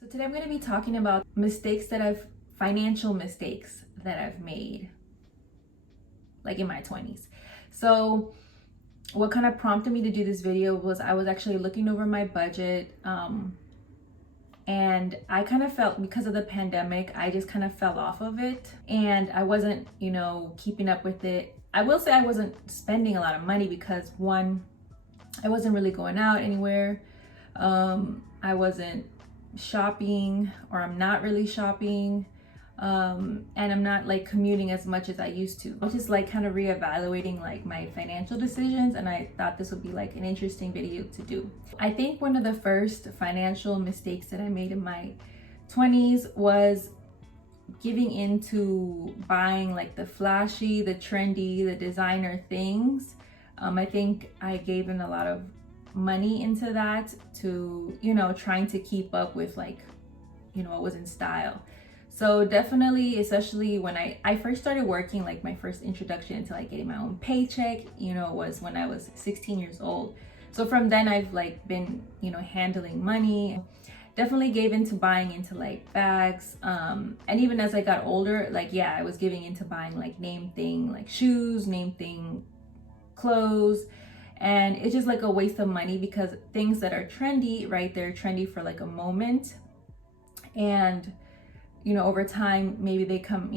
So today I'm going to be talking about financial mistakes that I've made, like in my 20s. So what kind of prompted me to do this video was I was actually looking over my budget, and I kind of felt, because of the pandemic, I just kind of fell off of it, and I wasn't, keeping up with it. I will say I wasn't spending a lot of money because, one, I wasn't really going out anywhere. I wasn't shopping, or I'm not really shopping, and I'm not like commuting as much as I used to. I was just like kind of reevaluating like my financial decisions, and I thought this would be like an interesting video to do. I think one of the first financial mistakes that I made in my 20s was giving into buying like the flashy, the trendy, the designer things. I think I gave in a lot of money into that to, trying to keep up with like, what was in style. So definitely, especially when I first started working, like my first introduction into like getting my own paycheck, was when I was 16 years old. So from then I've like been, handling money. Definitely gave into buying into like bags. And even as I got older, like, yeah, I was giving into buying like name thing, like shoes, name thing, clothes. And it's just like a waste of money, because things that are trendy, right, they're trendy for like a moment, and over time maybe they come,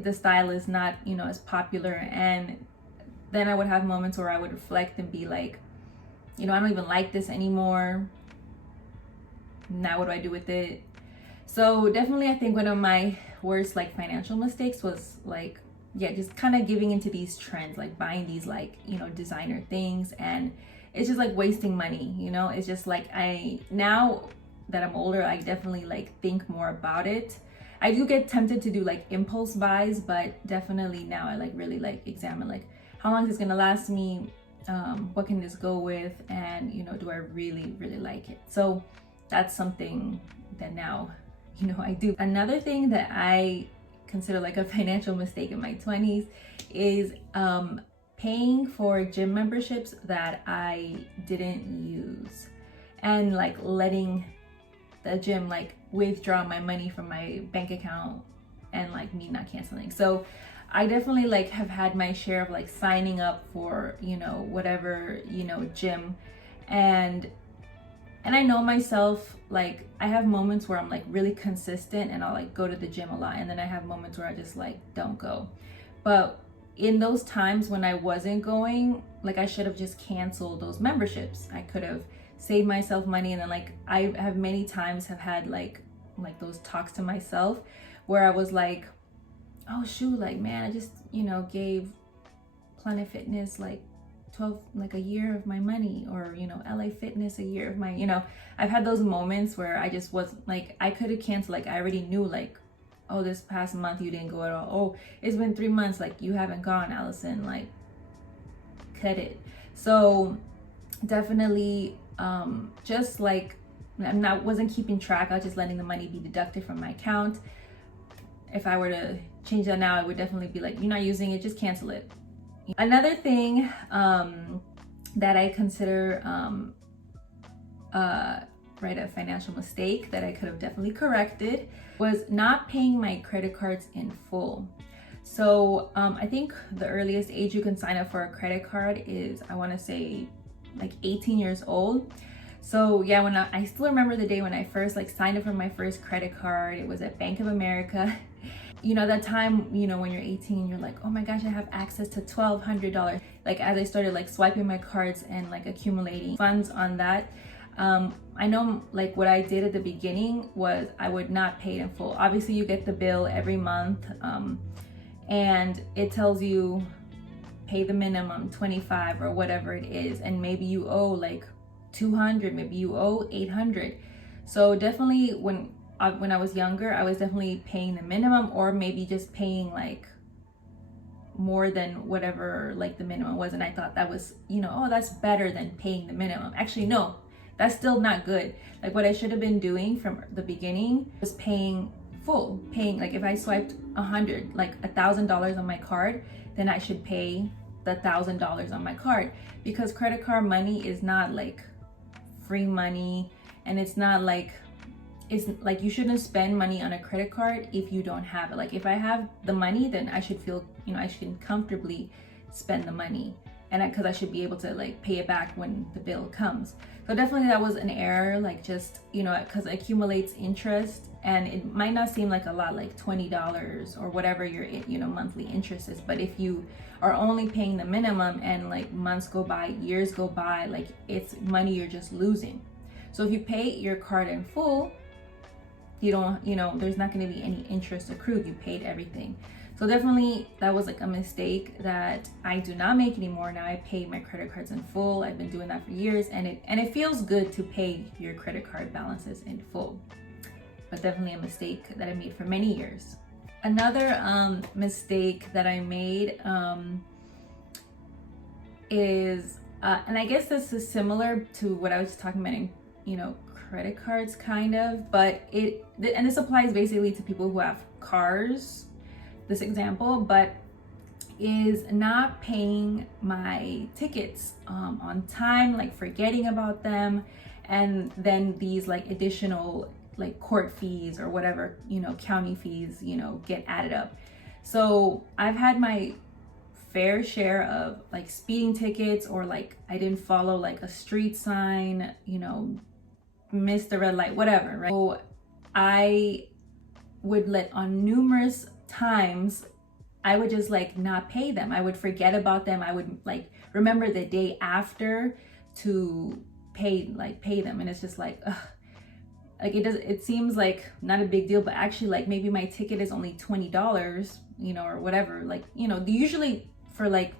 the style is not, as popular, and then I would have moments where I would reflect and be like, I don't even like this anymore. Now what do I do with it? So definitely I think one of my worst like financial mistakes was like, yeah, just kind of giving into these trends, like buying these like, designer things, and it's just like wasting money. It's just like, now that I'm older, I definitely like think more about it. I do get tempted to do like impulse buys, but definitely now I like really like examine like, how long is this gonna last me? What can this go with? And do I really like it? So that's something that now I do. Another thing that I consider like a financial mistake in my 20s is paying for gym memberships that I didn't use, and like letting the gym like withdraw my money from my bank account, and like me not canceling. So I definitely like have had my share of like signing up for whatever gym, and I know myself, like I have moments where I'm like really consistent and I'll like go to the gym a lot, and then I have moments where I just like don't go. But in those times when I wasn't going, like I should have just canceled those memberships. I could have saved myself money. And then like I have many times have had like those talks to myself where I was like, oh shoot, like man, I just gave Planet Fitness like 12, like a year of my money, or LA Fitness a year of my, I've had those moments where I just was like, I could have canceled. Like I already knew like, oh, this past month you didn't go at all. Oh, it's been 3 months, like you haven't gone, Allison, like cut it. So definitely just like wasn't keeping track. I was just letting the money be deducted from my account. If I were to change that now, I would definitely be like, you're not using it, just cancel it. Another thing that I consider right, a financial mistake that I could have definitely corrected was not paying my credit cards in full. So I think the earliest age you can sign up for a credit card is, I want to say like 18 years old. So yeah, when I still remember the day when I first like signed up for my first credit card. It was at Bank of America. That time, when you're 18, you're like, oh my gosh, I have access to $1,200. Like as I started like swiping my cards and like accumulating funds on that, I know like what I did at the beginning was I would not pay it in full. Obviously you get the bill every month, and it tells you pay the minimum 25 or whatever it is, and maybe you owe like 200, maybe you owe 800. So definitely when I was younger, I was definitely paying the minimum, or maybe just paying like more than whatever like the minimum was. And I thought that was, oh, that's better than paying the minimum. Actually, no, that's still not good. Like what I should have been doing from the beginning was paying full, like if I swiped $1,000 on my card, then I should pay the $1,000 on my card, because credit card money is not like free money, and it's not like it's like you shouldn't spend money on a credit card if you don't have it. Like if I have the money, then I should feel, I should comfortably spend the money, and because I should be able to like pay it back when the bill comes. So definitely that was an error, like just, because it accumulates interest, and it might not seem like a lot, like $20 or whatever your, monthly interest is. But if you are only paying the minimum and like months go by, years go by, like it's money you're just losing. So if you pay your card in full, you don't, there's not going to be any interest accrued. You paid everything. So definitely that was like a mistake that I do not make anymore. Now I pay my credit cards in full. I've been doing that for years, and it feels good to pay your credit card balances in full. But definitely a mistake that I made for many years. Another mistake that I made is, and I guess this is similar to what I was talking about in, credit cards kind of, but and this applies basically to people who have cars, this example, but is not paying my tickets on time, like forgetting about them, and then these like additional like court fees or whatever, county fees, get added up. So I've had my fair share of like speeding tickets, or like I didn't follow like a street sign, missed the red light, whatever, right? So I would on numerous times, I would just like not pay them. I would forget about them. I would like remember the day after to pay them. And it's just like, ugh. Like it seems like not a big deal, but actually like maybe my ticket is only $20, or whatever. Like, usually for like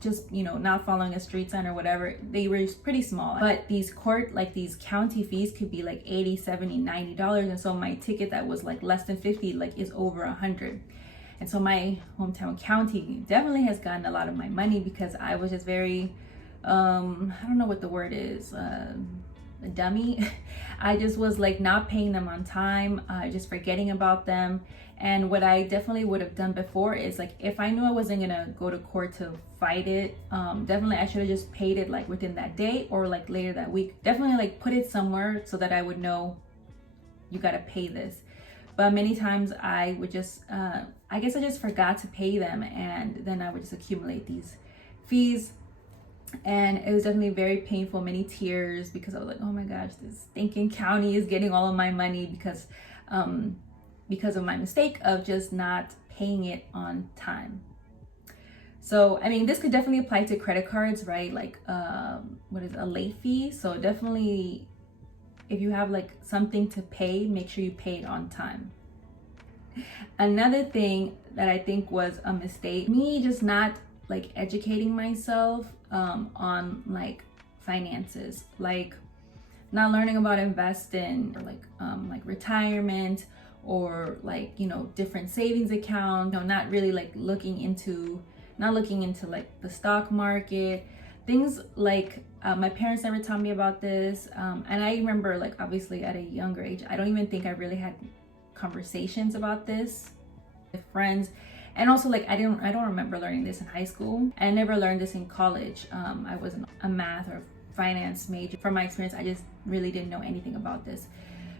just, not following a street sign or whatever, they were pretty small. But these these county fees could be like $80, $70, $90. And so my ticket that was like less than 50, like is over $100. And so my hometown county definitely has gotten a lot of my money, because I was just very, I don't know what the word is, a dummy. I just was like not paying them on time, just forgetting about them. And what I definitely would have done before is like, if I knew I wasn't gonna go to court to fight it, definitely I should have just paid it like within that day or like later that week. Definitely like put it somewhere so that I would know you gotta pay this. But many times I would just, I guess I just forgot to pay them, and then I would just accumulate these fees. And it was definitely very painful, many tears, because I was like, oh my gosh, this stinking county is getting all of my money because of my mistake of just not paying it on time. So, I mean, this could definitely apply to credit cards, right? Like, what is it, a late fee? So definitely, if you have like something to pay, make sure you pay it on time. Another thing that I think was a mistake, me just not like educating myself on like finances, like not learning about investing, or like retirement, or like, different savings accounts, not really like looking into like the stock market, things like my parents never taught me about this. And I remember, like, obviously at a younger age, I don't even think I really had conversations about this with friends. And also, like, I don't remember learning this in high school. I never learned this in college. I wasn't a math or finance major. From my experience, I just really didn't know anything about this.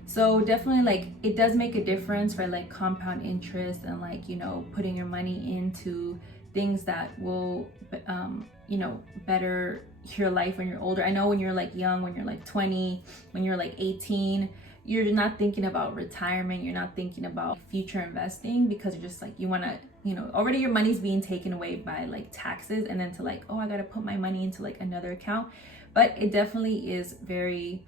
So definitely, like, it does make a difference for like compound interest and like, putting your money into things that will, better your life when you're older. I know when you're like young, when you're like 20, when you're like 18, you're not thinking about retirement. You're not thinking about future investing, because you're just like, you want to, already your money's being taken away by like taxes, and then to like, oh, I got to put my money into like another account. But it definitely is very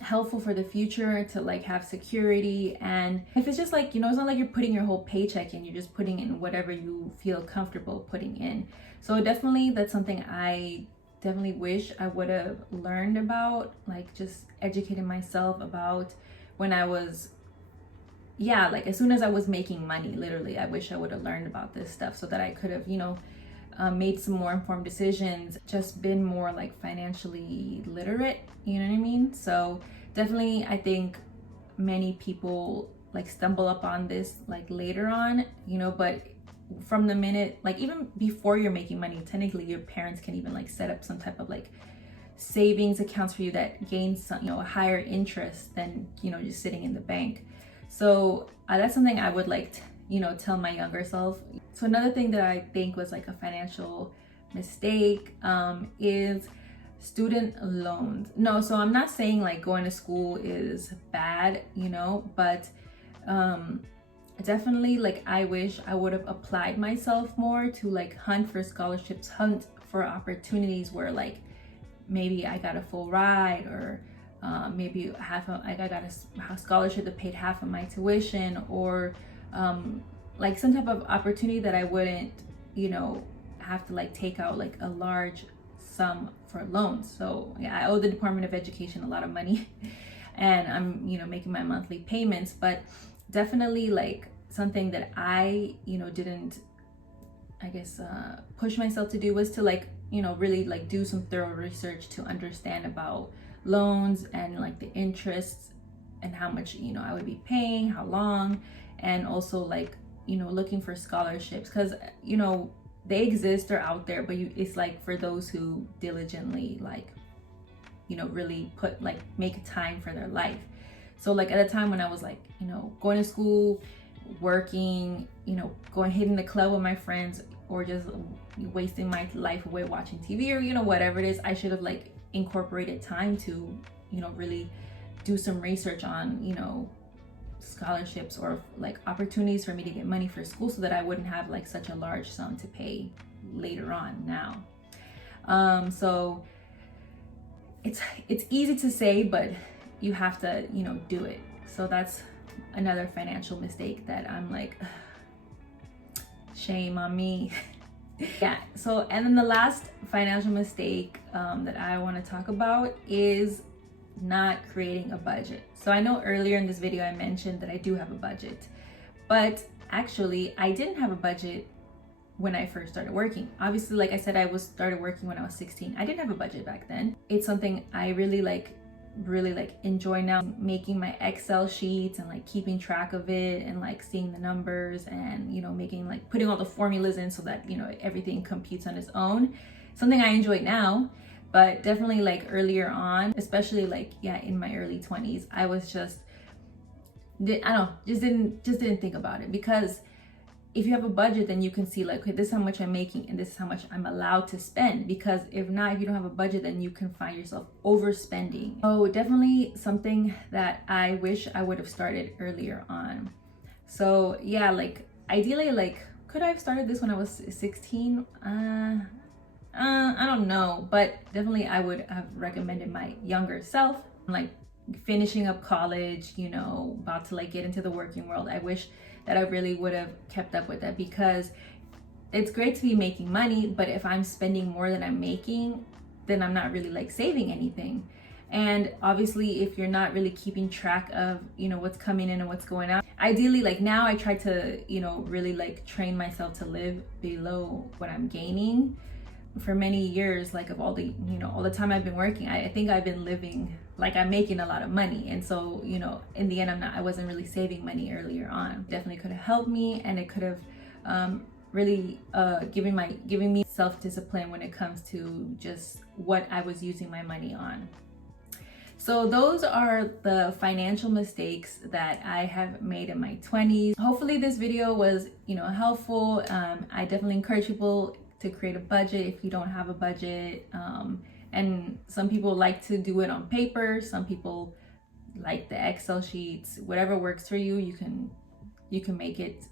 helpful for the future to like have security. And if it's just like, it's not like you're putting your whole paycheck in, you're just putting in whatever you feel comfortable putting in. So definitely that's something I definitely wish I would have learned about, like just educating myself about when I was, like as soon as I was making money, literally, I wish I would have learned about this stuff so that I could have, made some more informed decisions, just been more like financially literate, you know what I mean? So definitely, I think many people like stumble upon this like later on, but from the minute, like even before you're making money, technically your parents can even like set up some type of like savings accounts for you that gain some, a higher interest than, just sitting in the bank. So that's something I would like to, tell my younger self. So another thing that I think was like a financial mistake is student loans. No, so I'm not saying like going to school is bad, but definitely like I wish I would have applied myself more to like hunt for scholarships, hunt for opportunities where like maybe I got a full ride, or maybe I got a scholarship that paid half of my tuition, or like some type of opportunity that I wouldn't, have to like take out like a large sum for loans. So yeah, I owe the Department of Education a lot of money and I'm, making my monthly payments, but definitely like something that I, didn't, I guess, push myself to do was to like, really like do some thorough research to understand about loans and like the interests and how much, I would be paying, how long, and also like, looking for scholarships, because, they exist, they're out there, but it's like for those who diligently like, really make time for their life. So like at a time when I was like, going to school, working, hitting the club with my friends, or just wasting my life away watching TV, or whatever it is, I should have like incorporated time to really do some research on scholarships or like opportunities for me to get money for school, so that I wouldn't have like such a large sum to pay later on now. So it's easy to say, but you have to do it. So that's another financial mistake that I'm like, shame on me. Yeah, so and then the last financial mistake that I want to talk about is not creating a budget. So I know earlier in this video I mentioned that I do have a budget, but actually I didn't have a budget when I first started working. Obviously, like I said, I started working when I was 16. I didn't have a budget back then. It's something I really enjoy now, making my Excel sheets and like keeping track of it and like seeing the numbers and making like putting all the formulas in so that everything computes on its own. Something I enjoy now, but definitely like earlier on, especially like in my early 20s, I was just didn't think about it, because if you have a budget, then you can see like, okay, this is how much I'm making and this is how much I'm allowed to spend. Because if not, if you don't have a budget, then you can find yourself overspending. So definitely something that I wish I would have started earlier on. So yeah, like ideally, like could I have started this when I was 16? I don't know, but definitely I would have recommended my younger self, like finishing up college, about to like get into the working world. I wish that I really would have kept up with that, because it's great to be making money, but if I'm spending more than I'm making, then I'm not really like saving anything. And obviously if you're not really keeping track of what's coming in and what's going out, ideally like now I try to really like train myself to live below what I'm gaining. For many years, like of all the all the time I've been working, I think I've been living like I'm making a lot of money, and so in the end I wasn't really saving money earlier on. Definitely could have helped me, and it could have really giving me self-discipline when it comes to just what I was using my money on. So those are the financial mistakes that I have made in my 20s. Hopefully this video was helpful. I definitely encourage people to create a budget if you don't have a budget. And some people like to do it on paper, some people like the Excel sheets. Whatever works for you, you can make it,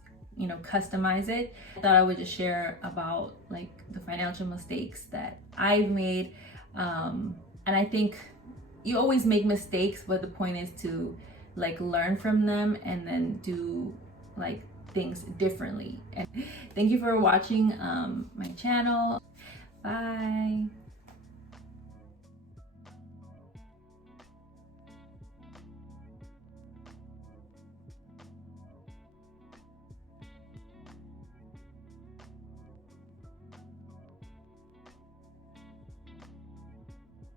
customize it. I thought I would just share about like the financial mistakes that I've made. And I think you always make mistakes, but the point is to like learn from them and then do like things differently. And thank you for watching my channel. Bye.